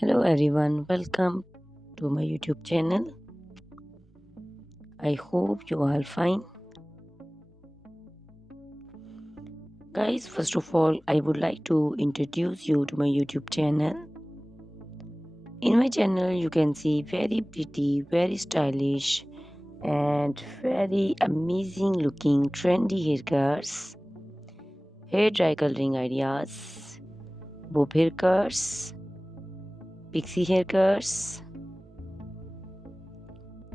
Hello everyone, welcome to my YouTube channel. I hope you are fine. Guys, first of all, I would like to introduce you to my YouTube channel. In my channel, you can see very pretty, very stylish, and very amazing looking trendy haircuts, hair dry coloring ideas, bob haircuts, pixie haircuts,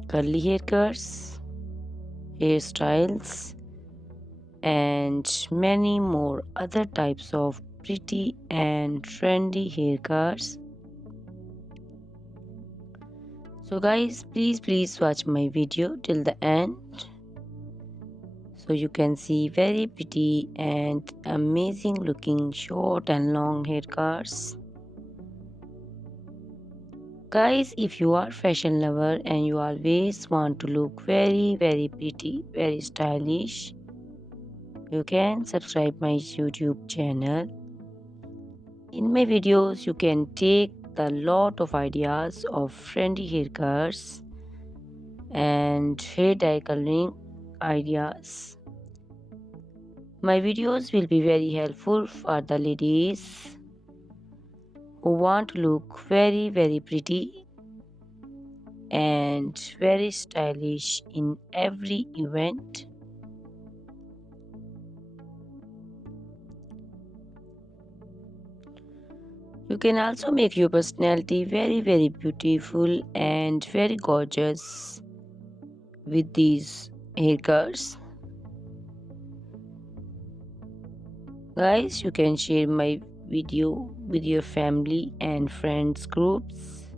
curly haircuts, hairstyles, and many more other types of pretty and trendy haircuts. So guys, please watch my video till the end so you can see very pretty and amazing looking short and long haircuts. Guys, if you are fashion lover and you always want to look very pretty, very stylish, you can subscribe my YouTube channel. In my videos, you can take a lot of ideas of trendy haircuts and hair dye coloring ideas. My videos will be very helpful for the ladies who want to look very pretty and very stylish in every event. You can also make your personality very beautiful and very gorgeous with these haircuts. Guys, you can share my video with your family and friends groups.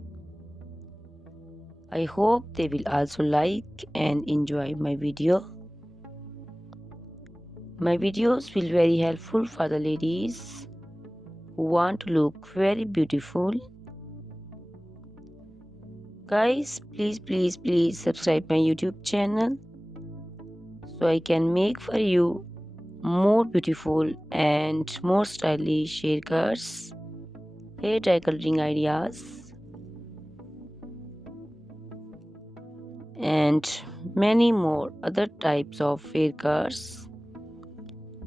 I hope they will also like and enjoy my video. My videos will very helpful for the ladies who want to look very beautiful. Guys, please subscribe my YouTube channel so I can make for you more beautiful and more stylish haircuts, hair dye coloring ideas, and many more other types of haircuts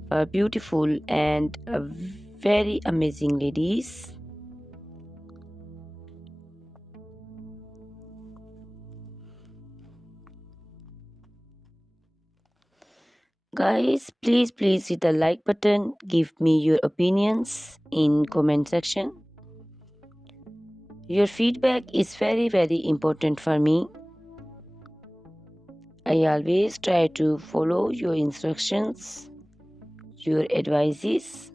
for beautiful and very amazing ladies. Guys, please hit the like button. Give me your opinions in comment section. Your feedback is very important for me. I always try to follow your instructions, your advices.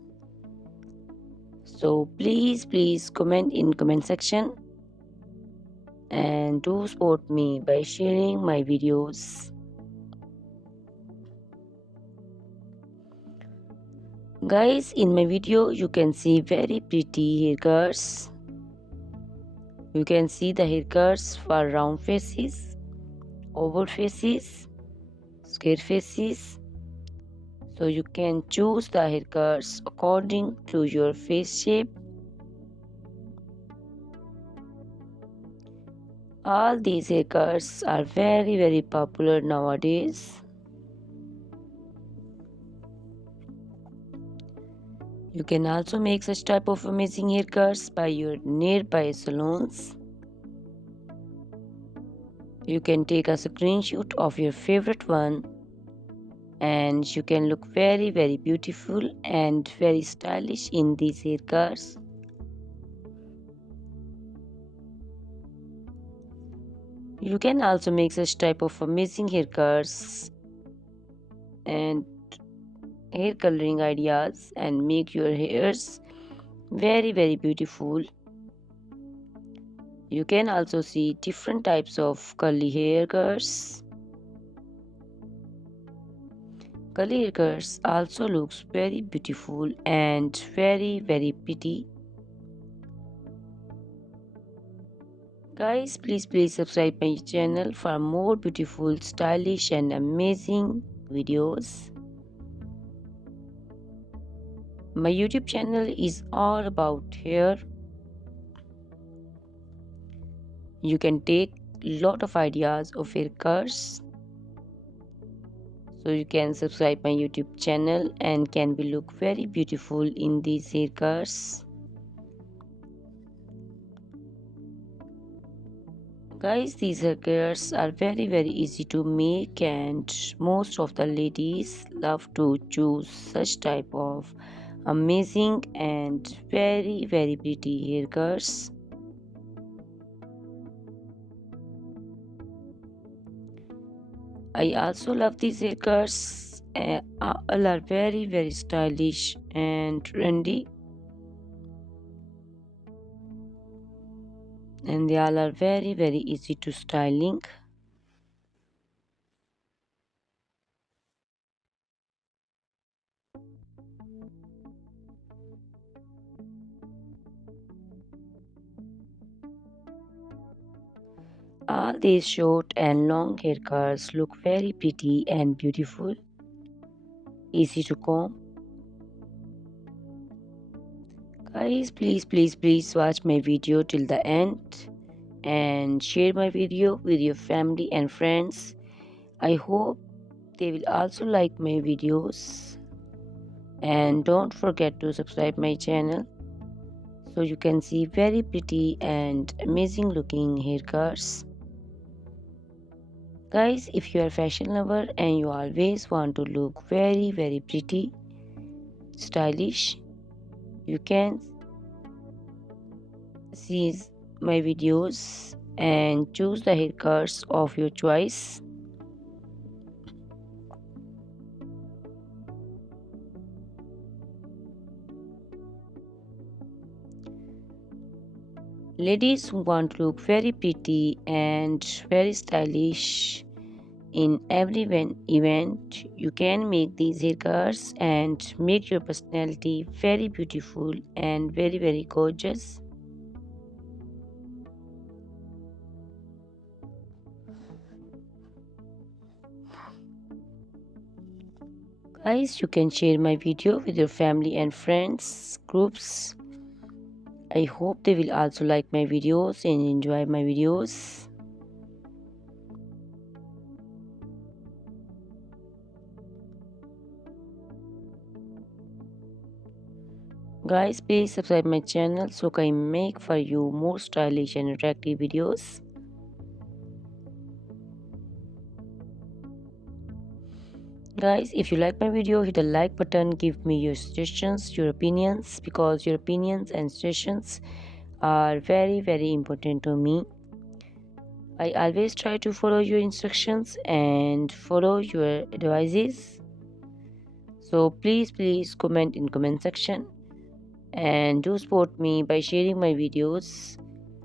So please comment in comment section and do support me by sharing my videos. Guys, in my video you can see very pretty haircuts. You can see the haircuts for round faces, oval faces, square faces. So you can choose the haircuts according to your face shape. All these haircuts are very popular nowadays. You can also make such type of amazing haircuts by your nearby salons. You can take a screenshot of your favorite one and you can look very beautiful and very stylish in these haircuts. You can also make such type of amazing haircuts and hair coloring ideas and make your hairs very beautiful. You can also see different types of curly haircuts. Curly haircuts also looks very beautiful and very pretty. Guys, please subscribe my channel for more beautiful, stylish and amazing videos. My YouTube channel is all about hair. You can take lot of ideas of haircuts. So you can subscribe my YouTube channel and can be look very beautiful in these haircuts. Guys, these haircuts are very easy to make, and most of the ladies love to choose such type of amazing and very pretty haircuts. I also love these haircuts. All are very stylish and trendy, and they all are very easy to styling. All these short and long haircuts look very pretty and beautiful, easy to comb. Guys, please watch my video till the end and share my video with your family and friends. I hope they will also like my videos, and don't forget to subscribe my channel so you can see very pretty and amazing looking haircuts. Guys, if you are fashion lover and you always want to look very pretty, stylish, you can see my videos and choose the haircuts of your choice. Ladies who want to look very pretty and very stylish in every event, you can make these haircuts and make your personality very beautiful and very gorgeous. Guys, you can share my video with your family and friends groups. I hope they will also like my videos and enjoy my videos. Guys, please subscribe my channel so I can make for you more stylish and attractive videos. Guys, if you like my video, hit the like button, give me your suggestions, your opinions, because your opinions and suggestions are very important to me. I always try to follow your instructions and follow your advices. So please comment in comment section and do support me by sharing my videos.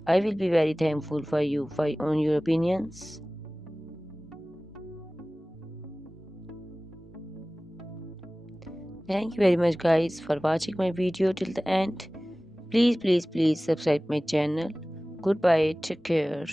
I will be very thankful for you on your opinions. Thank you very much guys for watching my video till the end. Please subscribe my channel. Goodbye, take care.